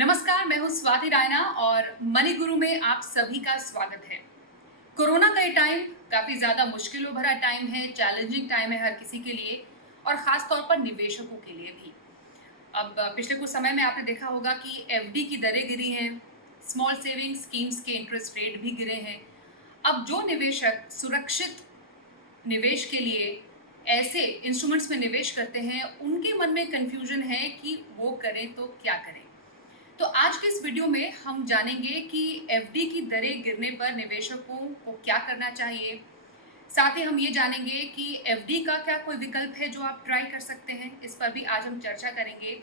नमस्कार, मैं हूँ स्वाति रायना और मनी गुरु में आप सभी का स्वागत है। कोरोना का ये टाइम काफ़ी ज़्यादा मुश्किलों भरा टाइम है, चैलेंजिंग टाइम है हर किसी के लिए और ख़ास तौर पर निवेशकों के लिए भी। अब पिछले कुछ समय में आपने देखा होगा कि एफडी की दरें गिरी हैं, स्मॉल सेविंग स्कीम्स के इंटरेस्ट रेट भी गिरे हैं। अब जो निवेशक सुरक्षित निवेश के लिए ऐसे इंस्ट्रूमेंट्स में निवेश करते हैं, उनके मन में कन्फ्यूजन है कि वो करें तो क्या करें? तो आज के इस वीडियो में हम जानेंगे कि एफडी की दरें गिरने पर निवेशकों को क्या करना चाहिए। साथ ही हम ये जानेंगे कि एफडी का क्या कोई विकल्प है जो आप ट्राई कर सकते हैं, इस पर भी आज हम चर्चा करेंगे।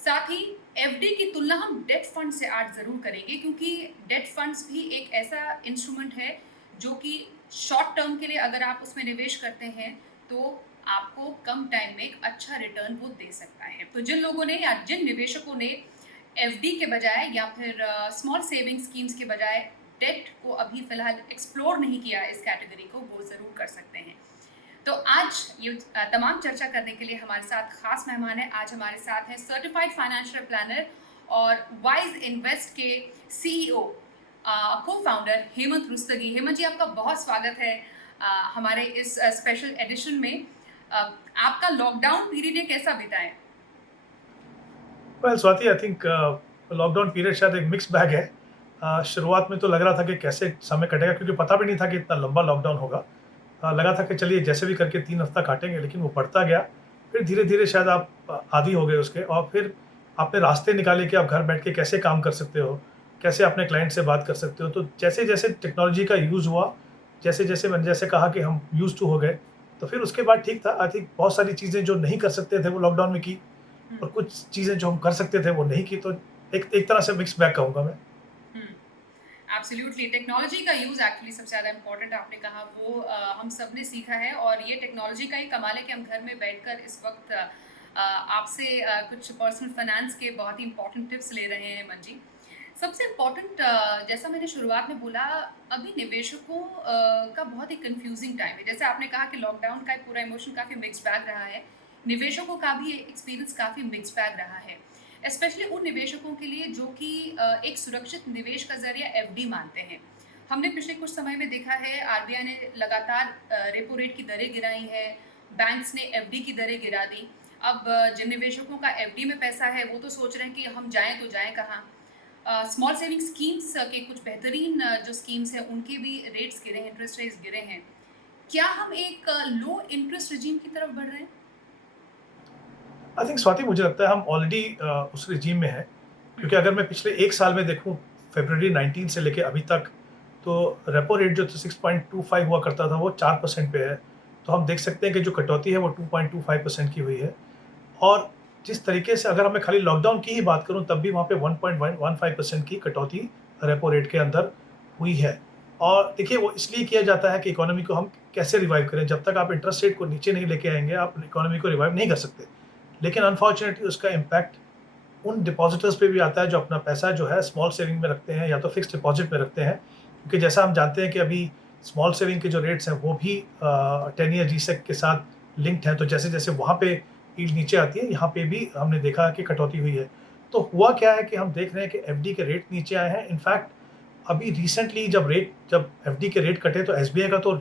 साथ ही एफडी की तुलना हम डेट फंड से आज ज़रूर करेंगे क्योंकि डेट फंड्स भी एक ऐसा इंस्ट्रूमेंट है जो कि शॉर्ट टर्म के लिए अगर आप उसमें निवेश करते हैं तो आपको कम टाइम में एक अच्छा रिटर्न वो दे सकता है। तो जिन लोगों ने या जिन निवेशकों ने एफडी के बजाय या फिर स्मॉल सेविंग स्कीम्स के बजाय डेट को अभी फ़िलहाल एक्सप्लोर नहीं किया इस कैटेगरी को, वो ज़रूर कर सकते हैं। तो आज ये तमाम चर्चा करने के लिए हमारे साथ ख़ास मेहमान हैं। आज हमारे साथ हैं सर्टिफाइड फाइनेंशियल प्लानर और वाइज इन्वेस्ट के सीईओ को-फाउंडर हेमंत रुस्तगी। हेमंत जी, आपका बहुत स्वागत है हमारे इस स्पेशल एडिशन में। आपका लॉकडाउन पीरियड ये कैसा बीता है? Well Swati, I think lockdown period शायद एक मिक्स बैग है। शुरुआत में तो लग रहा था कि कैसे समय कटेगा, क्योंकि पता भी नहीं था कि इतना लंबा लॉकडाउन होगा। लगा था कि चलिए जैसे भी करके 3 हफ्ता काटेंगे, लेकिन वो बढ़ता गया। फिर धीरे-धीरे शायद आप आदी हो गए उसके, और फिर आपने रास्ते निकाले कि आप घर बैठ के कैसे काम कर सकते हो, कैसे अपने क्लाइंट से बात कर सकते हो। तो जैसे-जैसे टेक्नोलॉजी का यूज़ हुआ, जैसे-जैसे मैंने जैसे कहा कि हम यूज़्ड टू हो गए, तो फिर उसके बाद ठीक था। आई थिंक बहुत सारी चीज़ें जो नहीं कर सकते थे वो लॉकडाउन में की, हुँ, और कुछ चीज़ें जो हम कर सकते थे वो नहीं की। तो एक एक तरह से मिक्स बैग कहूँगा मैं। हुँ। एब्सोल्युटली टेक्नोलॉजी का यूज़ एक्चुअली सबसे ज़्यादा इम्पोर्टेंट आपने कहा वो हम सब ने सीखा है और ये टेक्नोलॉजी का ही कमाल है कि हम घर में बैठकर इस वक्त आपसे कुछ पर्सनल फाइनेंस के बहुत ही इम्पोर्टेंट टिप्स ले रहे हैं हेमंत जी। सबसे इम्पोर्टेंट जैसा मैंने शुरुआत में बोला, अभी निवेशकों का बहुत ही कंफ्यूजिंग टाइम है। जैसे आपने कहा कि लॉकडाउन का पूरा इमोशन काफ़ी मिक्स बैग रहा है, निवेशकों का भी एक्सपीरियंस काफ़ी मिक्स बैग रहा है। स्पेशली उन निवेशकों के लिए जो कि एक सुरक्षित निवेश का ज़रिया एफडी मानते हैं। हमने पिछले कुछ समय में देखा है आरबीआई ने लगातार रेपो रेट की दरें गिराई हैं, बैंक्स ने एफडी की दरें गिरा दी। अब जिन निवेशकों का एफडी में पैसा है वो तो सोच रहे हैं कि हम जाएँ तो जाएँ कहाँ? स्मॉल सेविंग स्कीम्स के कुछ बेहतरीन जो स्कीम्स हैं उनके भी रेट्स गिरे हैं, इंटरेस्ट रेट्स गिरे हैं। क्या हम एक लो इंटरेस्ट रेजिम की तरफ बढ़ रहे हैं? आई थिंक स्वाति, मुझे लगता है हम ऑलरेडी उस रिजीम में हैं। हुँ, क्योंकि अगर मैं पिछले 1 साल में देखूँ, फ़रवरी 19 से लेके अभी तक, तो रेपो रेट जो 6.25 हुआ करता था वो 4% पे है। तो हम देख सकते हैं कि जो कटौती है वो 2.25% की हुई है। और जिस तरीके से, अगर मैं खाली लॉकडाउन की ही बात करूँ, तब भी वहाँ पे 1.15% की कटौती रेपो रेट के अंदर हुई है। और देखिए, वो इसलिए किया जाता है कि इकोनॉमी को हम कैसे रिवाइव करें। जब तक आप इंटरेस्ट रेट को नीचे नहीं लेके आएँगे, आप इकोनॉमी को रिवाइव नहीं कर सकते। लेकिन अनफॉर्चुनेटली उसका इम्पैक्ट उन डिपॉज़िटर्स पे भी आता है जो अपना पैसा जो है स्मॉल सेविंग में रखते हैं या तो फिक्स्ड डिपॉज़िट में रखते हैं। क्योंकि जैसा हम जानते हैं कि अभी स्मॉल सेविंग के जो रेट्स हैं वो भी 10 ईयर जीसेक के साथ लिंक्ड हैं। तो जैसे-जैसे वहाँ पे यील्ड नीचे आती है, यहाँ पे भी हमने देखा कि कटौती हुई है। तो हुआ क्या है कि हम देख रहे हैं कि एफडी के रेट नीचे आए हैं। इनफैक्ट अभी रिसेंटली जब एफडी के रेट कटे, तो एसबीआई का तो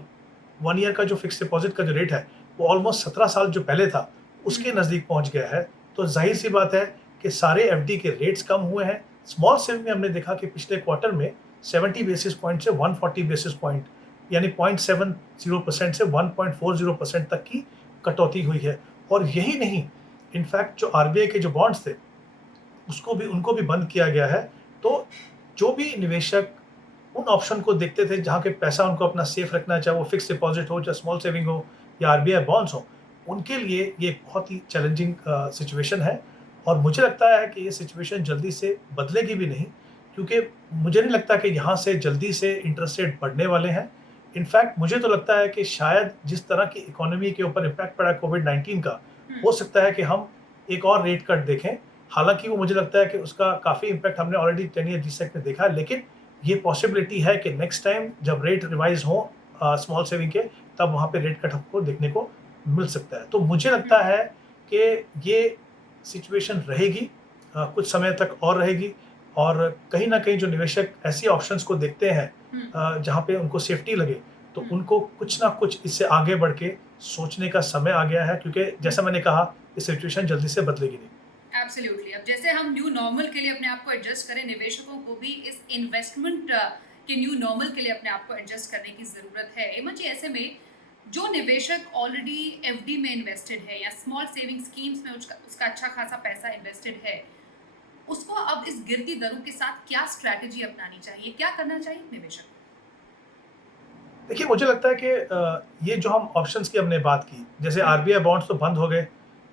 1 ईयर का जो फिक्स्ड डिपॉज़िट का जो रेट है, वो ऑलमोस्ट 17 साल जो पहले था, हुँ, उसके नज़दीक पहुँच गया है। तो ज़ाहिर-सी बात है कि सारे एफडी के रेट्स कम हुए हैं। स्मॉल सेविंग में हमने देखा कि पिछले क्वार्टर में 70 बेसिस पॉइंट से 140 बेसिस पॉइंट, यानी 0.70% से 1.40% तक की कटौती हुई है। और यही नहीं, इनफैक्ट जो आरबीआई के जो बॉन्ड्स थे, उसको भी उनको भी बंद किया गया है। तो जो भी निवेशक उन ऑप्शन को देखते थे जहाँ के पैसा उनको अपना सेफ रखना है, चाहे वो फिक्स्ड डिपॉज़िट हो, चाहे स्मॉल सेविंग हो या आरबीआई बॉन्ड्स हो, उनके लिए ये एक बहुत ही चैलेंजिंग सिचुएशन है। और मुझे लगता है कि ये सिचुएशन जल्दी से बदलेगी भी नहीं, क्योंकि मुझे नहीं लगता कि यहाँ से जल्दी से इंटरेस्ट रेट बढ़ने वाले हैं। इनफैक्ट मुझे तो लगता है कि शायद जिस तरह की इकोनॉमी के ऊपर इम्पैक्ट पड़ा कोविड-19 का, हुँ। हो सकता है कि हम एक और रेट कट देखें। हालाँकि वो मुझे लगता है कि उसका काफ़ी इम्पैक्ट हमने ऑलरेडी 10 ईयर जीसेक में देखा है, लेकिन ये पॉसिबिलिटी है कि नेक्स्ट टाइम जब रेट रिवाइज़ हो स्मॉल सेविंग के, तब वहाँ पे रेट कट हमको देखने को मिल सकता है। तो मुझे हुँ, लगता है कि ये सिचुएशन रहेगी, कुछ समय तक और रहेगी। और कहीं न कहीं जो निवेशक ऐसी ऑप्शंस को देखते हैं हुँ, जहाँ पे उनको सेफ्टी लगे, तो हुँ, उनको कुछ ना कुछ इससे आगे बढ़ के सोचने का समय आ गया है, क्योंकि हुँ। जैसा मैंने कहा, ये सिचुएशन जल्दी से बदलेगी नहीं। एब्सोल्युटली। अब जैसे हम न्यू नॉर्मल के लिए अपने आप को एडजस्ट करें, निवेशकों को भी इस इन्वेस्टमेंट के न्यू नॉर्मल के लिए अपने आप को एडजस्ट करने की ज़रूरत है। हेमंत जी, ऐसे में जो निवेशक ऑलरेडी एफडी में इन्वेस्टेड है या स्मॉल सेविंग स्कीम्स में उसका उसका अच्छा खासा पैसा इन्वेस्टेड है, उसको अब इस गिरती दरों के साथ क्या स्ट्रैटेजी अपनानी चाहिए? क्या करना चाहिए निवेशक को? देखिए, मुझे लगता है कि ये जो हम ऑप्शंस की हमने बात की, जैसे हुँ, आरबीआई बॉन्ड्स तो बंद हो गए।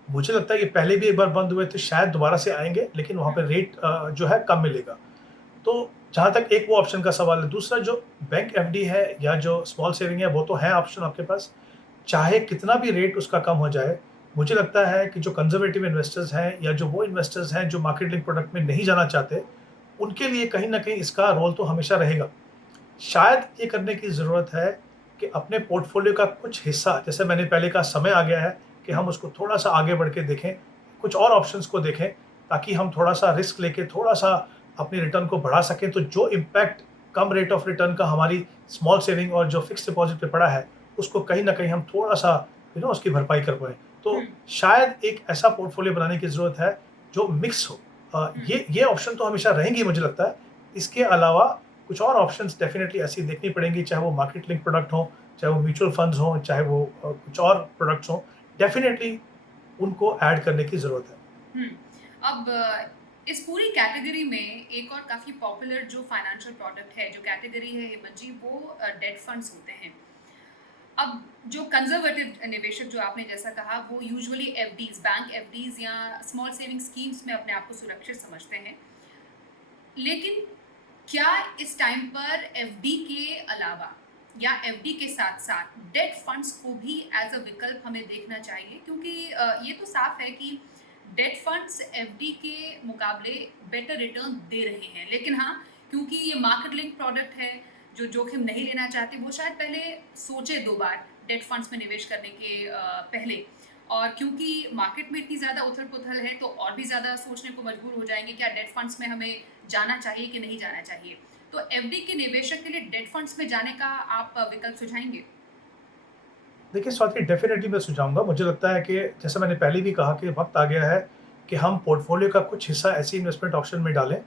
मुझे लगता है कि पहले भी एक बार बंद हुए थे, शायद दोबारा से आएँगे, लेकिन वहाँ हुँ, पे रेट जो है कम मिलेगा। तो जहाँ तक एक वो ऑप्शन का सवाल है, दूसरा जो बैंक एफडी है या जो स्मॉल सेविंग है, वो तो है ऑप्शन आपके पास। चाहे कितना भी रेट उसका कम हो जाए, मुझे लगता है कि जो कंज़र्वेटिव इन्वेस्टर्स हैं या जो वो इन्वेस्टर्स हैं जो मार्केट लिंक प्रोडक्ट में नहीं जाना चाहते, उनके लिए कहीं न कहीं इसका रोल तो हमेशा रहेगा। शायद ये करने की ज़रूरत है कि अपने पोर्टफ़ोलियो का कुछ हिस्सा, जैसे मैंने पहले कहा, समय आ गया है कि हुँ, हम उसको थोड़ा-सा आगे बढ़ के देखें, कुछ और ऑप्शंस को देखें, ताकि हम थोड़ा-सा रिस्क लेके थोड़ा-सा अपनी रिटर्न को बढ़ा सकें। तो जो impact come rate of return का हमारी स्मॉल सेविंग और जो फिक्स्ड डिपॉज़िट पे पड़ा है, उसको कहीं न कहीं हम थोड़ा-सा उसकी भरपाई कर पाएँ। हुँ, तो शायद एक ऐसा पोर्टफ़ोलियो बनाने की ज़रूरत है जो मिक्स हो। हुँ। ये ऑप्शन तो हमेशा रहेंगी, मुझे लगता है। इसके अलावा कुछ और ऑप्शंस डेफ़िनिटली ऐसी देखनी पड़ेंगी, चाहे वो मार्केट लिंक प्रोडक्ट हों, चाहे वो म्यूचुअल फंड्स हों, चाहे वो कुछ और प्रोडक्ट्स हों, डेफ़िनिटली उनको ऐड करने की ज़रूरत है। हुँ। अब इस पूरी कैटेगरी में एक और काफ़ी पॉपुलर जो फाइनेंशियल प्रोडक्ट है, जो कैटेगरी है हेमंत जी, वो डेट फंड्स होते हैं। अब जो कंज़र्वेटिव निवेशक जो आपने जैसा कहा, वो यूजुअली एफडीज़, बैंक एफडीज़ या स्मॉल सेविंग स्कीम्स में अपने आप को सुरक्षित समझते हैं। लेकिन क्या इस टाइम पर एफडी के अलावा या एफडी के साथ-साथ डेट फंड्स को भी एज़ अ विकल्प हमें देखना चाहिए? क्योंकि ये तो साफ है कि डेट फंड्स एफडी के मुकाबले बेटर रिटर्न दे रहे हैं। लेकिन हाँ, क्योंकि ये मार्केट लिंक प्रोडक्ट है, जो जोखिम नहीं लेना चाहते, वो शायद पहले सोचे 2 बार डेट फंड्स में निवेश करने के पहले। और क्योंकि मार्केट में इतनी ज़्यादा उथल-पुथल है, तो और भी ज़्यादा सोचने को मजबूर हो जाएँगे, क्या डेट फंड्स में हमें जाना चाहिए कि नहीं जाना चाहिए? तो एफडी के निवेशक के लिए डेट फंड्स में जाने का आप विकल्प सुझाएँगे? देखिए स्वाति, डेफ़िनिटली मैं सुझाऊँगा। मुझे लगता है कि जैसा मैंने पहले भी कहा कि वक़्त आ गया है कि हम पोर्टफ़ोलियो का कुछ हिस्सा ऐसी इन्वेस्टमेंट ऑप्शन में डालें,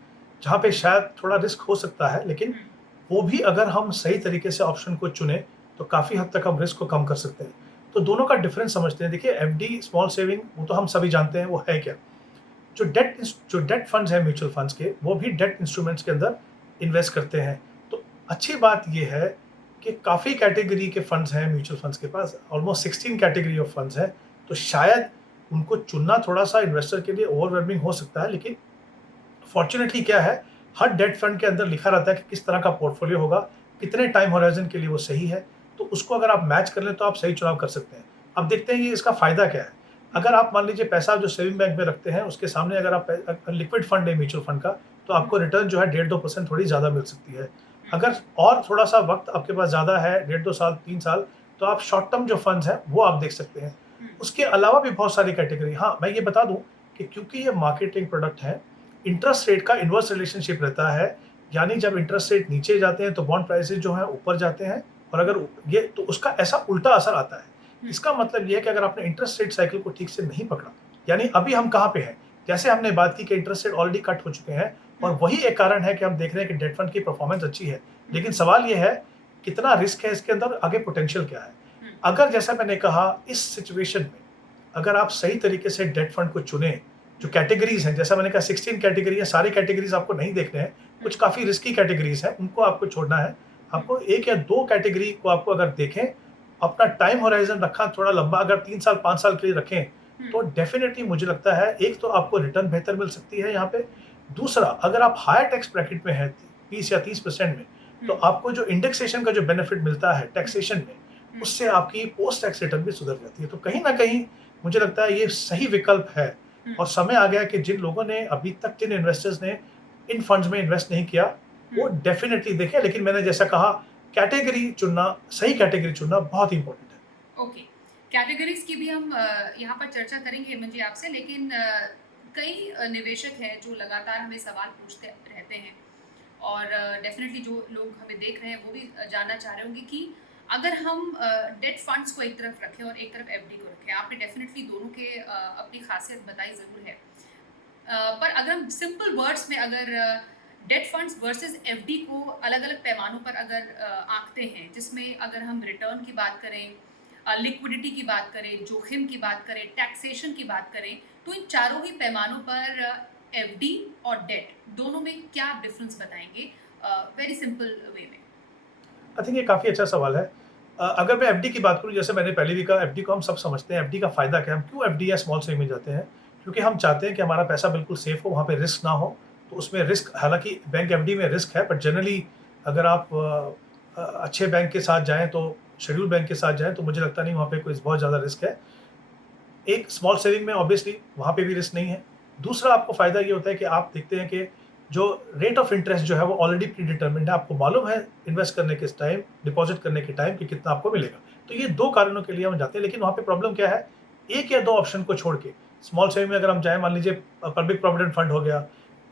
जहाँ पे शायद थोड़ा रिस्क हो सकता है, लेकिन हुँ, वो भी अगर हम सही तरीके से ऑप्शन को चुनें, तो काफ़ी हद तक हम रिस्क को कम कर सकते हैं। तो दोनों का डिफ़रेंस समझते हैं। देखिए, एफडी, स्मॉल सेविंग, वो तो हम सभी जानते हैं वो है क्या। जो डेट फंड्स हैं म्यूचुअल फंड्स के, वो भी डेट इंस्ट्रूमेंट्स के अंदर इन्वेस्ट करते हैं। तो अच्छी बात ये है कि काफ़ी कैटेगरी के फंड्स हैं म्यूचुअल फंड्स के पास, ऑलमोस्ट 16 कैटेगरी ऑफ फंड्स हैं। तो शायद उनको चुनना थोड़ा-सा इन्वेस्टर के लिए ओवरवेलमिंग हो सकता है, लेकिन फॉर्च्यूनेटली क्या है, हर डेट फंड के अंदर लिखा रहता है कि किस तरह का पोर्टफोलियो होगा, कितने टाइम होराइज़न के लिए वो सही है, तो उसको अगर आप मैच कर लें तो आप सही चुनाव कर सकते हैं। अब देखते हैं कि इसका फ़ायदा क्या है। अगर आप मान लीजिए पैसा जो सेविंग बैंक में रखते हैं, उसके सामने अगर आप लिक्विड फंड है म्यूचुअल फंड का, तो हुँ, आपको रिटर्न जो है 1.5-2% थोड़ी ज़्यादा मिल सकती है। हुँ, अगर और थोड़ा-सा वक़्त आपके पास ज़्यादा है, डेढ़ 2 साल, 3 साल, तो आप शॉर्ट टर्म जो फंड्स हैं, वो आप देख सकते हैं। हुँ, उसके अलावा भी बहुत सारी कैटेगरी, हाँ, मैं ये बता दूँ कि क्योंकि ये मार्केटिंग प्रोडक्ट है, इंटरेस्ट रेट का इनवर्स रिलेशनशिप रहता है, यानी जब इंटरेस्ट रेट नीचे जाते हैं तो बॉन्ड प्राइसेस जो हैं ऊपर जाते हैं, और अगर ये तो उसका ऐसा उल्टा असर आता है। हुँ, इसका मतलब ये है कि अगर आपने इंटरेस्ट रेट साइकिल को ठीक से नहीं पकड़ा, यानी अभी हम कहाँ पे हैं? जैसे हमने बात की कि इंटरेस्ट रेट ऑलरेडी कट हो चुके हैं, हुँ, और वही एक कारण है कि हम देख रहे हैं कि डेट फंड की परफॉर्मेंस अच्छी है। हुँ, लेकिन सवाल ये है, कितना रिस्क है इसके अंदर, आगे पोटेंशियल क्या है? हुँ, अगर जैसा मैंने कहा, इस सिचुएशन में अगर आप सही तरीके से डेट फंड को चुनें, जो कैटेगरीज़ हैं, जैसा मैंने कहा 16 कैटेगरी है, सारे कैटेगरीज़ आपको नहीं देखने हैं, हुँ, कुछ काफ़ी रिस्की कैटेगरीज़ हैं, उनको आपको छोड़ना है। हुँ, आपको 1 या 2 कैटेगरी को आपको अगर देखें, अपना टाइम होराइज़न रखा थोड़ा लंबा, अगर 3 साल, 5 साल के लिए रखें, हुँ, तो डेफ़िनिटली मुझे लगता है, एक तो आपको रिटर्न बेहतर मिल सकती है यहाँ पे। दूसरा, अगर आप हायर टैक्स ब्रैकेट में हैं, 20 या 30% में, तो हुँ, आपको जो इंडेक्सेशन का जो बेनिफिट मिलता है टैक्सेशन में, हुँ, उससे आपकी पोस्ट टैक्स रिटर्न भी सुधर जाती है। तो कहीं न कहीं मुझे लगता है ये सही विकल्प है, हुँ, और समय आ गया है कि जिन लोगों ने अभी तक, जिन इन्वेस्टर्स ने इन फंड्स में इन्वेस्ट नहीं किया, हुँ। वो डेफ़िनिटली देखें। लेकिन मैंने जैसा कहा, कैटेगरी चुनना, सही कैटेगरी चुनना बहुत ही इम्पोर्टेंट है। ओके। कैटेगरीज़ की भी हम यहाँ पर चर्चा करेंगे हेमंत जी आपसे, लेकिन कई निवेशक हैं जो लगातार हमें सवाल पूछते रहते हैं और डेफ़िनेटली जो लोग हमें देख रहे हैं वो भी जानना चाह रहे होंगे कि अगर हम डेट फंड्स को एक तरफ रखें और एक तरफ एफडी को रखें, आपने डेफ़िनेटली दोनों के अपनी ख़ासियत बताई ज़रूर है। पर अगर हम सिंपल वर्ड्स में अगर डेट फंड्स वर्सेस एफडी को अलग-अलग पैमानों पर अगर आँकते हैं, जिसमें अगर हम रिटर्न की बात करें, लिक्विडिटी की बात करें, जोखिम की बात करें, टैक्सेशन की बात करें, तो इन चारों ही पैमानों पर एफडी और डेट दोनों में क्या डिफरेंस बताएँगे? वेरी सिंपल वे में। आई थिंक ये काफ़ी अच्छा सवाल है। अगर मैं एफडी की बात करूँ, जैसे मैंने पहले भी कहा, एफडी को हम सब समझते हैं, एफडी का फ़ायदा क्या है? हम क्यों एफडी या स्मॉल सेविंग में जाते हैं? क्योंकि हम चाहते हैं कि हमारा पैसा बिल्कुल सेफ हो, वहाँ पे रिस्क ना हो। तो उसमें रिस्क, हालाँकि बैंक एफडी में रिस्क है, बट जनरली अगर आप अच्छे बैंक के साथ जाएँ, तो शेड्यूल्ड बैंक के साथ जाएँ, तो मुझे लगता नहीं वहाँ पे कोई बहुत ज़्यादा रिस्क है। एक स्मॉल सेविंग में ऑब्वियसली वहाँ पे भी रिस्क नहीं है। दूसरा आपको फ़ायदा ये होता है कि आप देखते हैं कि जो रेट ऑफ इंटरेस्ट जो है वो ऑलरेडी प्री डिटरमिन्ड है। आपको मालूम है इन्वेस्ट करने के टाइम, डिपॉज़िट करने के टाइम कि कितना आपको मिलेगा। तो ये 2 कारणों के लिए हम जाते हैं, लेकिन वहाँ पे प्रॉब्लम क्या है, 1 या 2 ऑप्शन को छोड़ के स्मॉल सेविंग में अगर हम जाएँ, मान लीजिए पब्लिक प्रोविडेंट फंड हो गया,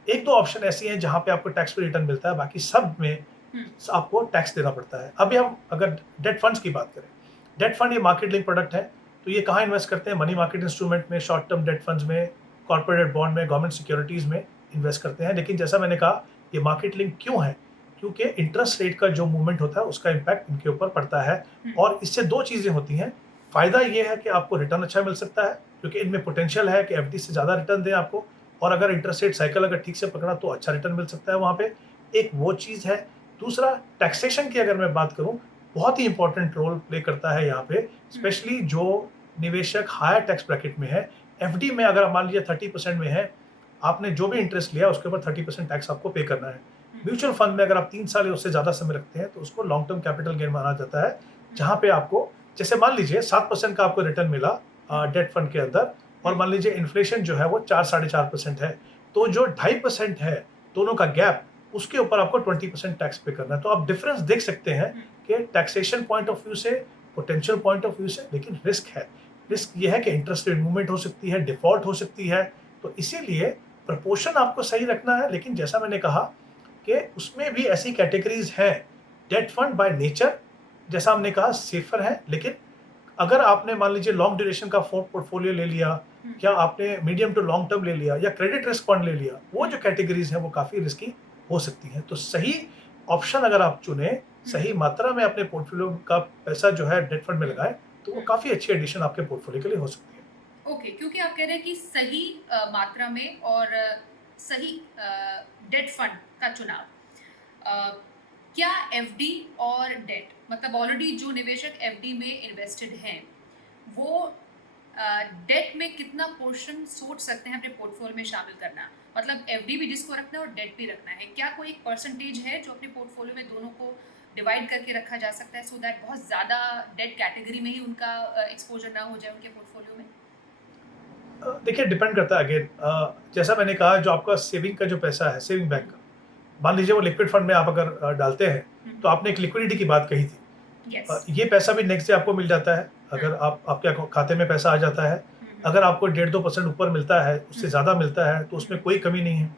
1-2 ऑप्शन ऐसी हैं जहाँ पे आपको टैक्स फ्री रिटर्न मिलता है, बाकी सब में हुँ, आपको टैक्स देना पड़ता है। अभी हम अगर डेट फंड्स की बात करें, डेट फंड ये मार्केट लिंक प्रोडक्ट है, तो ये कहाँ इन्वेस्ट करते हैं? मनी मार्केट इंस्ट्रूमेंट में, शॉर्ट टर्म डेट फंड्स में, कॉर्पोरेट बॉन्ड में, गवर्नमेंट सिक्योरिटीज़ में इन्वेस्ट करते हैं। लेकिन जैसा मैंने कहा, ये मार्केट लिंक क्यों है? क्योंकि इंटरेस्ट रेट का जो मूवमेंट होता है, उसका इम्पैक्ट इनके ऊपर पड़ता है। हुँ, और इससे 2 चीज़ें होती हैं। फ़ायदा ये है कि आपको रिटर्न अच्छा मिल सकता है, क्योंकि इनमें पोटेंशियल है कि एफडी से ज़्यादा रिटर्न दें आपको, और अगर इंटरेस्ट रेट साइकिल अगर ठीक से पकड़ा तो अच्छा रिटर्न मिल सकता है वहाँ पे। एक वो चीज़ है। दूसरा, टैक्सेशन की अगर मैं बात करूँ, बहुत ही इम्पोर्टेंट रोल प्ले करता है यहाँ पे, हुँ, स्पेशली जो निवेशक हायर टैक्स ब्रैकेट में है। एफडी में अगर आप मान लीजिए 30% में है, आपने जो भी इंटरेस्ट लिया उसके ऊपर 30% टैक्स आपको पे करना है। हुँ, म्यूचुअल फंड में अगर आप 3 साल या उससे ज़्यादा समय रखते हैं, तो उसको लॉन्ग टर्म कैपिटल गेन माना जाता है, जहाँ पे आपको, जैसे मान लीजिए 7% का आपको रिटर्न मिला डेट फंड के अंदर, और मान लीजिए इन्फ्लेशन जो है वो 4 साढ़े 4% है, तो जो 2.5% है, दोनों का गैप, उसके ऊपर आपको 20% टैक्स पे करना है। तो आप डिफरेंस देख सकते हैं हुँ, कि टैक्सेशन पॉइंट ऑफ व्यू से, पोटेंशियल पॉइंट ऑफ व्यू से, लेकिन रिस्क है। रिस्क ये है कि इंटरेस्ट रेट मूवमेंट हो सकती है, डिफ़ॉल्ट हो सकती है, तो इसीलिए प्रपोर्शन आपको सही रखना है। लेकिन जैसा मैंने कहा कि उसमें भी ऐसी कैटेगरीज़ हैं, डेट फंड बाय नेचर, जैसा हमने कहा, सेफ़र है, लेकिन अगर आपने मान लीजिए लॉन्ग ड्यूरेशन का पोर्टफोलियो ले लिया, हुँ, या आपने मीडियम टू लॉन्ग टर्म ले लिया, या क्रेडिट रिस्क फंड ले लिया, वो जो कैटेगरीज़ हैं वो काफ़ी रिस्की हो सकती हैं। तो सही ऑप्शन अगर आप चुनें, सही मात्रा में अपने पोर्टफोलियो का पैसा जो है डेट फंड में लगाएँ, तो वो हुँ। काफ़ी अच्छी एडिशन आपके पोर्टफोलियो के लिए हो सकती है। ओके, क्योंकि आप कह रहे हैं कि सही मात्रा में और सही डेट फंड का चुनाव। अ, क्या एफडी और डेट मतलब ऑलरेडी जो निवेशक एफडी में इन्वेस्टेड हैं, वो डेट में कितना पोर्शन सोच सकते हैं अपने पोर्टफोलियो में शामिल करना? मतलब एफडी भी जिसको रखना है और डेट भी रखना है, क्या कोई एक परसेंटेज है जो अपने पोर्टफोलियो में दोनों को डिवाइड करके रखा जा सकता है सो दैट बहुत ज़्यादा डेट कैटेगरी में ही उनका एक्सपोज़र ना हो जाए उनके पोर्टफोलियो में? देखिए, डिपेंड करता है अगेन, जैसा मैंने कहा, जो आपका सेविंग का जो पैसा है, सेविंग बैंक का, मान लीजिए वो लिक्विड फंड में आप अगर डालते हैं, हुँ, तो आपने एक लिक्विडिटी की बात कही थी। यस। ये पैसा भी नेक्स्ट डे आपको मिल जाता है, हुँ, अगर आप आपके खाते में पैसा आ जाता है। हुँ, हुँ, अगर आपको 1.5-2% ऊपर मिलता है, हुँ, उससे ज़्यादा मिलता है, तो हुँ, उसमें कोई कमी नहीं है।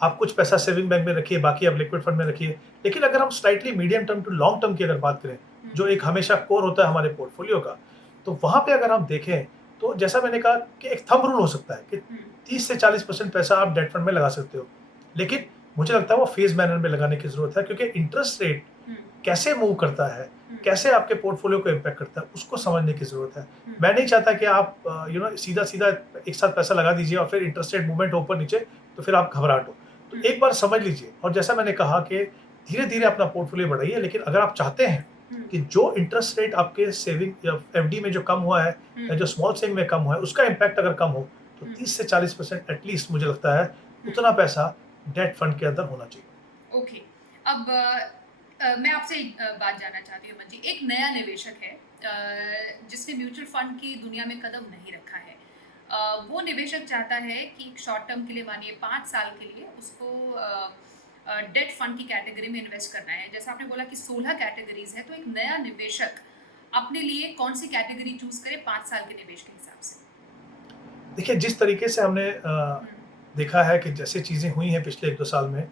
आप कुछ पैसा सेविंग बैंक में रखिए, बाकी आप लिक्विड फंड में रखिए। लेकिन अगर हम slightly medium term to long term की अगर बात करें, हुँ, जो एक हमेशा कोर होता है हमारे पोर्टफोलियो का, तो वहाँ पे अगर हम देखें, तो जैसा मैंने कहा कि एक थंब रूल हो सकता है कि हुँ, 30 से 40% पैसा आप डेट फंड में लगा सकते हो। लेकिन मुझे लगता है वो फेज़ मैनर में लगाने की ज़रूरत है, क्योंकि इंटरेस्ट रेट हुँ, कैसे मूव करता है, हुँ, कैसे आपके पोर्टफोलियो को इम्पैक्ट करता है, उसको समझने की ज़रूरत है। हुँ, मैं नहीं चाहता कि आप सीधा-सीधा एक साथ पैसा लगा दीजिए और फिर इंटरेस्ट रेट मूवमेंट हो ऊपर-नीचे, तो फिर आप घबराहट हो। तो हुँ, एक बार समझ लीजिए, और जैसा मैंने कहा कि धीरे-धीरे अपना पोर्टफोलियो बढ़ाइए, लेकिन अगर आप चाहते हैं हुँ, कि जो इंटरेस्ट रेट आपके सेविंग या एफडी में जो कम हुआ है, हुँ, या जो स्मॉल सेविंग में कम हुआ है, उसका इम्पैक्ट अगर कम हो, तो हुँ, 30 से 40% एटलीस्ट मुझे लगता है, हुँ, उतना पैसा डेट फंड के अंदर होना चाहिए। ओके। अब मैं आपसे एक बात जानना चाहती हूँ मंजी, एक नया निवेशक है जिसने म्यूचुअल फंड की दुनिया में कदम नहीं रखा है। वो निवेशक चाहता है कि एक शॉर्ट टर्म के लिए मानिए 5 साल के लिए उसको डेट फंड की कैटेगरी में इन्वेस्ट करना है। जैसा आपने बोला कि 16 कैटेगरीज़ हैं, तो एक नया निवेशक अपने लिए कौन-सी कैटेगरी चूज़ करे 5 साल के निवेश के हिसाब से? देखिए, जिस तरीके से हमने हुँ, देखा है कि जैसे चीज़ें हुई हैं पिछले 1-2 साल में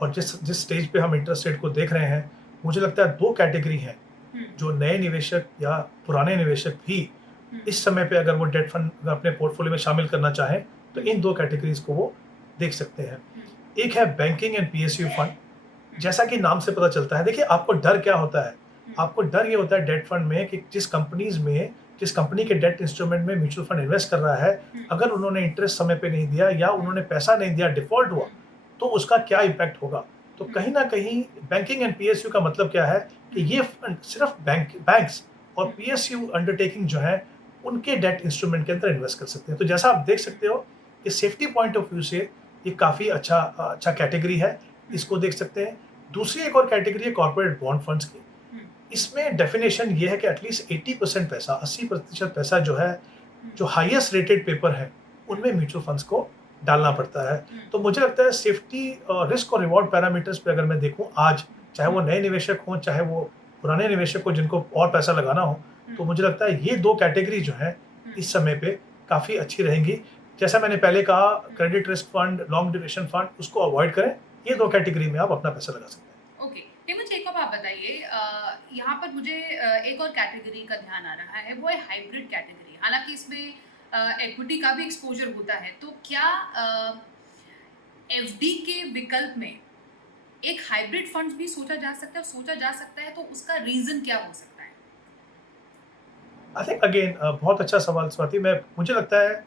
और जिस जिस स्टेज पे हम इंटरेस्ट रेट को देख रहे हैं, मुझे लगता है 2 कैटेगरी हैं, हुँ, जो नए निवेशक या पुराने निवेशक भी हुँ, इस समय पे अगर वो डेट फंड अपने पोर्टफोलियो में शामिल करना चाहें, तो हुँ, इन 2 कैटेगरीज़ को वो देख सकते हैं। हुँ, एक है बैंकिंग एंड पीएसयू फंड। हुँ, जैसा कि नाम से पता चलता है, देखिए आपको डर क्या होता है? हुँ, आपको डर ये होता है डेट फंड में कि जिस कंपनी के डेट इंस्ट्रूमेंट में म्यूचुअल फंड इन्वेस्ट कर रहा है, हुँ, अगर उन्होंने इंटरेस्ट समय पे नहीं दिया या हुँ, उन्होंने पैसा नहीं दिया, डिफ़ॉल्ट हुआ, हुँ, तो उसका क्या इम्पैक्ट होगा? तो हुँ, कहीं न कहीं बैंकिंग एंड पीएसयू का मतलब क्या है कि हुँ, ये फंड सिर्फ़ बैंक्स और हुँ, पीएसयू अंडरटेकिंग जो है, उनके डेट इंस्ट्रूमेंट के अंदर इन्वेस्ट कर सकते हैं। तो जैसा आप देख सकते हो कि सेफ्टी पॉइंट ऑफ व्यू से ये काफ़ी अच्छा कैटेगरी है, हुँ, इसको देख सकते हैं। दूसरी एक और कैटेगरी है कॉर्पोरेट बॉन्ड फंड्स की। हुँ, इसमें डेफिनेशन ये है कि एटलीस्ट 80% पैसा 80% पैसा जो है, हुँ, जो हाईएस्ट रेटेड पेपर है, हुँ, उनमें म्यूचुअल फंड्स को डालना पड़ता है। हुँ, तो मुझे लगता है सेफ्टी रिस्क और रिवॉर्ड पैरामीटर्स पे अगर मैं देखूँ आज, चाहे हुँ, वो नए निवेशक हों, चाहे वो पुराने निवेशक हो जिनको और पैसा लगाना हो, हुँ, तो मुझे लगता है ये 2 कैटेगरी जो हैं, हुँ, इस समय पे काफ़ी अच्छी रहेंगी। जैसा मैंने पहले कहा हुँ, credit risk fund, long duration fund उसको अवॉइड करें। ये 2 कैटेगरी में आप अपना पैसा लगा सकते हैं। ओके। नहीं, मुझे एक और बात बताइए, यहाँ पर मुझे एक और कैटेगरी का ध्यान आ रहा है, वो है हाइब्रिड कैटेगरी। हालाँकि इसमें इक्विटी का भी एक्सपोज़र होता है, तो क्या एफडी के विकल्प में एक हाइब्रिड फंड्स भी सोचा जा सकता है, और सोचा जा सकता है तो उसका रीज़न क्या हो सकता है? आई थिंक अगेन बहुत अच्छा सवाल स्वाति। मुझे लगता है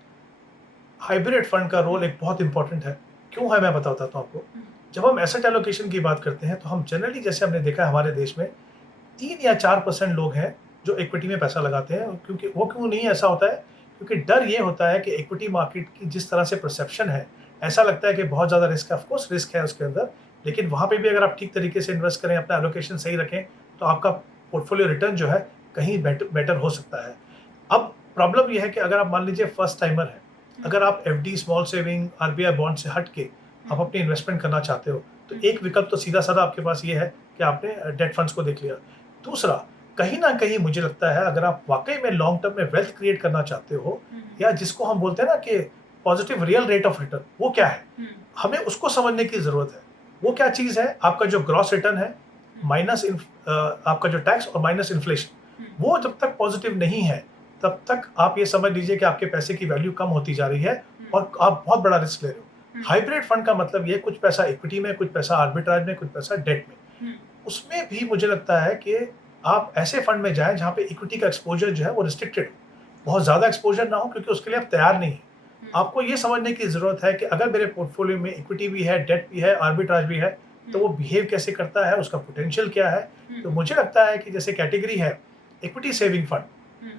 हाइब्रिड फंड का हुँ, रोल एक बहुत इम्पोर्टेंट है। क्यों है मैं बताता हूँ आपको। हुँ, जब हम एसेट एलोकेशन की बात करते हैं तो हम जनरली जैसे हमने देखा है हमारे देश में 3 या 4% लोग हैं जो इक्विटी में पैसा लगाते हैं। क्योंकि वो क्यों नहीं ऐसा होता है? क्योंकि डर ये होता है कि इक्विटी मार्केट की जिस तरह से परसेप्शन है, ऐसा लगता है कि बहुत ज़्यादा रिस्क है। ऑफ कोर्स रिस्क है उसके अंदर, लेकिन वहाँ पे भी अगर आप ठीक तरीके से इन्वेस्ट करें, अपना एलोकेशन सही रखें, तो आपका पोर्टफोलियो रिटर्न जो है कहीं बेटर हो सकता है। अब प्रॉब्लम ये है कि अगर आप मान लीजिए फर्स्ट टाइमर हैं, हुँ, अगर आप FD, small saving, RBI bond से हट के हुँ, आप अपनी इन्वेस्टमेंट करना चाहते हो, तो हुँ, एक विकल्प तो सीधा-साधा आपके पास ये है कि आपने डेट फंड्स को देख लिया। दूसरा, कहीं न कहीं मुझे लगता है अगर आप वाक़ई में लॉन्ग टर्म में वेल्थ क्रिएट करना चाहते हो हुँ, या जिसको हम बोलते हैं ना कि positive real rate of return, वो क्या है? हुँ, हमें उसको समझने की ज़रूरत है। वो क्या चीज़ है? आपका जो ग्रॉस रिटर्न है, हुँ, आपका जो टैक्स और माइनस इन्फ्लेशन, हुँ, वो जब तक पॉजिटिव नहीं है, तब तक आप ये समझ लीजिए कि आपके पैसे की वैल्यू कम होती जा रही है हुँ, और आप बहुत बड़ा रिस्क ले रहे हो। हुँ, हाइब्रिड फंड का मतलब ये कुछ पैसा इक्विटी में, कुछ पैसा आर्बिट्राज में, कुछ पैसा डेट में। हुँ, उसमें भी मुझे लगता है कि आप ऐसे फंड में जाएँ जहाँ पे इक्विटी का एक्सपोज़र जो है वो रिस्ट्रिक्टेड हो। बहुत ज़्यादा एक्सपोज़र ना हो क्योंकि उसके लिए आप तैयार नहीं हैं। हुँ, आपको ये समझने की ज़रूरत है कि अगर मेरे पोर्टफोलियो में इक्विटी भी है, डेट भी है, आर्बिट्राज भी है, तो हुँ, वो बिहेव कैसे करता है, उसका पोटेंशियल क्या है? हुँ, तो मुझे लगता है कि जैसे कैटेगरी है इक्विटी सेविंग फंड, हुँ,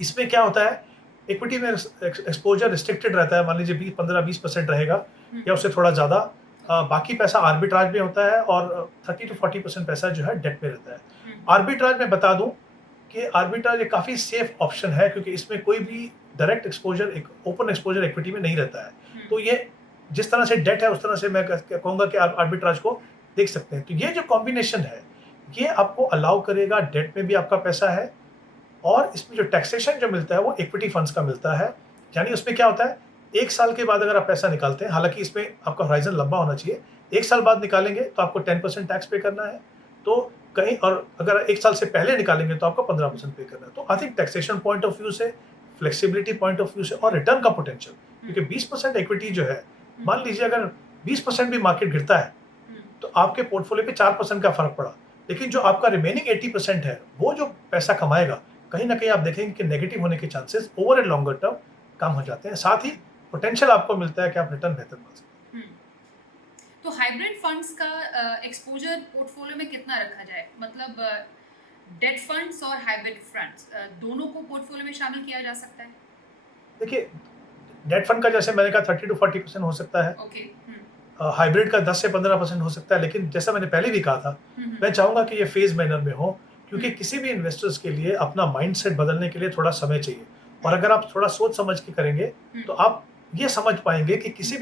इसमें क्या होता है, इक्विटी में एक्सपोज़र रिस्ट्रिक्टेड रहता है, मान लीजिए 15-20% रहेगा हुँ, या उससे थोड़ा ज़्यादा। ओके, बाकी पैसा आर्बिट्राज में होता है और 30 टू 40% पैसा जो है डेट में रहता है। हुँ, आर्बिट्राज में बता दूँ कि आर्बिट्राज एक काफ़ी सेफ ऑप्शन है क्योंकि इसमें कोई भी डायरेक्ट एक्सपोज़र एक ओपन एक्सपोज़र इक्विटी में नहीं रहता है। हुँ, तो ये जिस तरह से डेट है उस तरह से मैं कहूँगा कि आप आर्बिट्राज को देख सकते हैं। तो ये जो कॉम्बिनेशन है, ये आपको अलाउ करेगा डेट में भी आपका पैसा है और इसमें जो टैक्सेशन जो मिलता है वो इक्विटी फंड्स का मिलता है। यानी उसमें क्या होता है, 1 साल के बाद अगर आप पैसा निकालते हैं, हालाँकि इसमें आपका होराइज़न लंबा होना चाहिए। 1 साल बाद निकालेंगे तो आपको 10% टैक्स पे करना है। तो कहीं और अगर 1 साल से पहले निकालेंगे तो आपको 15% पे करना है। तो I think taxation point of view से, फ्लेक्सिबिलिटी पॉइंट ऑफ व्यू से और रिटर्न का पोटेंशियल, हुँ, क्योंकि 20% इक्विटी जो है, हुँ, मान लीजिए अगर 20% भी मार्केट गिरता है, हुँ, तो आपके पोर्टफोलियो पे 4% का फ़र्क पड़ा। लेकिन जो आपका रिमेनिंग 80% है, वो जो पैसा कमाएगा, कहीं न कहीं आप देखेंगे कि नेगेटिव होने के chances over a longer term कम हो जाते हैं। साथ ही पोटेंशियल आपको मिलता है कि आप रिटर्न बेहतर पा सकते हैं। हुँ। तो हाइब्रिड फंड्स का एक्सपोज़र पोर्टफोलियो में कितना रखा जाए? मतलब डेट फंड्स और हाइब्रिड फंड्स दोनों को पोर्टफोलियो में शामिल किया जा सकता है? देखिए, डेट फंड का जैसे मैंने कहा 30 टू 40% हो सकता है। ओके। हुँ, हाइब्रिड का 10 से 15% हो सकता है, लेकिन जैसा मैंने पहले भी कहा था, हुँ, हुँ, मैं चाहूँगा कि ये फ़ेज़ मैनर में हो, हुँ, क्योंकि किसी भी इन्वेस्टर्स के लिए अपना माइंडसेट बदलने के लिए थोड़ा समय चाहिए। और हुँ, अगर आप थोड़ा सोच समझ के करेंगे, हुँ, तो आप ये समझ पाएँगे कि किसी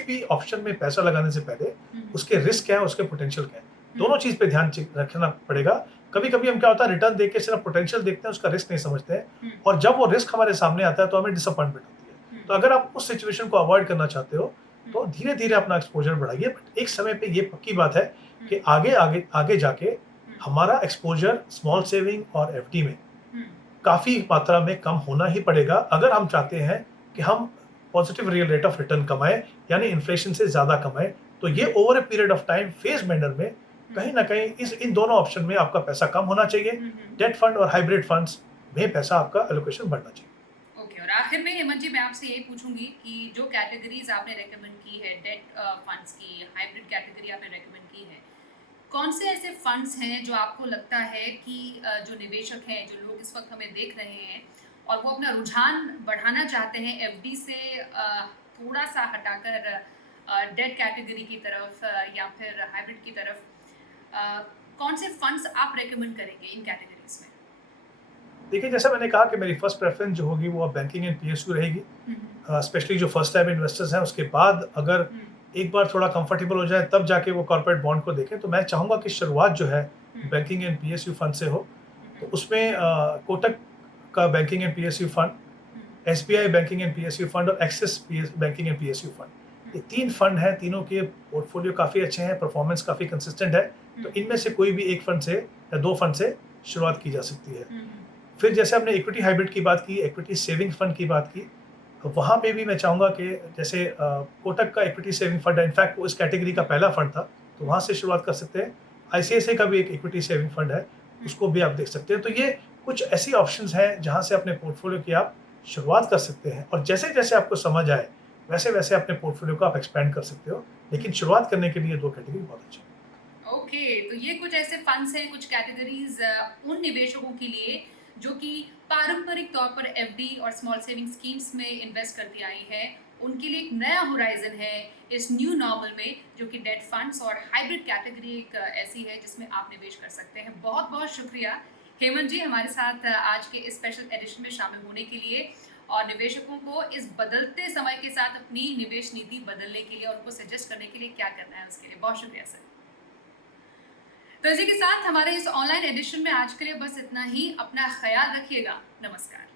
भी ऑप्शन में पैसा लगाने से पहले हुँ, उसके रिस्क क्या है, उसके पोटेंशियल क्या है। हुँ, दोनों चीज़ पे ध्यान रखना पड़ेगा। कभी-कभी हम क्या होता है रिटर्न देख के सिर्फ पोटेंशियल देखते हैं, उसका रिस्क नहीं समझते हैं हुँ, और जब वो रिस्क हमारे सामने आता है, तो हमें डिसअपॉइंटमेंट होती है। हुँ, तो अगर आप उस सिचुएशन को अवॉइड करना चाहते हो, तो धीरे-धीरे अपना एक्सपोज़र बढ़ाइए, बट एक समय पे ये पक्की बात है हुँ, कि आगे जाके हुँ, हमारा एक्सपोज़र स्मॉल सेविंग और एफडी में हुँ, काफ़ी मात्रा में कम होना ही पड़ेगा, अगर हम चाहते हैं कि हम positive real rate of return कमाएँ, यानी इन्फ्लेशन से ज़्यादा कमाएँ। तो ये over a period of time phase manner में कहीं न कहीं इस इन दोनों ऑप्शन में आपका पैसा कम होना चाहिए। हुँ, हुँ। डेट फंड और हाइब्रिड फंड्स में पैसा आपका एलोकेशन बढ़ना चाहिए। ओके, और आखिर में हेमंत जी मैं आपसे यही पूछूँगी कि जो कैटेगरीज़ आपने रिकमेंड की है डेट फंड्स की, हाइब्रिड कैटेगरी आपने रिकमेंड की है, कौन से ऐसे फंड्स हैं जो आपको लगता है कि जो निवेशक हैं, जो लोग इस वक़्त हमें देख रहे हैं और वो अपना रुझान बढ़ाना चाहते हैं एफडी से थोड़ा-सा हटाकर डेट कैटेगरी की तरफ या फिर हाइब्रिड की तरफ कौन से फंड्स आप रिकमेंड करेंगे इन कैटेगरीज़ में? देखिए, जैसा मैंने कहा कि मेरी फर्स्ट प्रेफ़रेंस जो होगी वो अब बैंकिंग एंड पीएसयू रहेगी। हुँ, हुँ, स्पेशली जो फर्स्ट टाइम इन्वेस्टर्स हैं, उसके बाद अगर हुँ, एक बार थोड़ा कंफर्टेबल हो जाए तब जाके वो कॉर्पोरेट बॉन्ड को देखें, तो मैं चाहूँगा कि शुरुआत जो है हुँ, बैंकिंग एंड पीएसयू फंड से हो। हुँ, तो हुँ, उसमें कोटक का बैंकिंग एंड पीएसयू फंड, हुँ, SBI banking and PSU fund और Axis PS banking and PSU fund. हुँ, ये 3 फंड हैं, तीनों के पोर्टफोलियो काफ़ी अच्छे हैं, परफॉर्मेंस काफ़ी कंसिस्टेंट है। हुँ, तो इनमें से कोई भी एक फंड से या 2 फंड से शुरुआत की जा सकती है। हुँ, हुँ, फिर जैसे हमने इक्विटी हाइब्रिड की बात की, इक्विटी सेविंग फंड की बात की, वहाँ पे भी मैं चाहूँगा कि जैसे कोटक का इक्विटी सेविंग फंड है, इनफैक्ट वो इस कैटेगरी का पहला फंड था, तो वहाँ से शुरुआत कर सकते हैं। आईसीआईसीआई का भी एक इक्विटी सेविंग फंड है, हुँ। उसको भी आप देख सकते हैं। तो ये कुछ ऐसी ऑप्शंस हैं, जहाँ से अपने पोर्टफोलियो की आप शुरुआत कर सकते हैं और जैसे-जैसे आपको समझ आए, वैसे-वैसे अपने पोर्टफोलियो को आप एक्सपैंड कर सकते हो। लेकिन शुरुआत करने के लिए 2 कैटेगरी बहुत अच्छी है। ओके, तो ये कुछ ऐसे फंड्स हैं, कुछ कैटेगरीज़ उन निवेशकों के लिए जो कि पारंपरिक तौर पर एफडी और स्मॉल सेविंग स्कीम्स में इन्वेस्ट करती आई हैं, उनके लिए एक नया होराइज़न है इस न्यू नॉर्मल में, जो कि डेट फंड्स और हाइब्रिड कैटेगरी एक ऐसी है जिसमें आप निवेश कर सकते हैं। बहुत-बहुत शुक्रिया हेमंत जी हमारे साथ आज के इस स्पेशल एडिशन में शामिल होने के लिए और निवेशकों को इस बदलते समय के साथ अपनी निवेश नीति बदलने के लिए और उनको सजेस्ट करने के लिए क्या करना है उसके लिए। बहुत शुक्रिया सर। तो इसी के साथ हमारे इस ऑनलाइन एडिशन में आज के लिए बस इतना ही। अपना ख्याल रखिएगा। नमस्कार।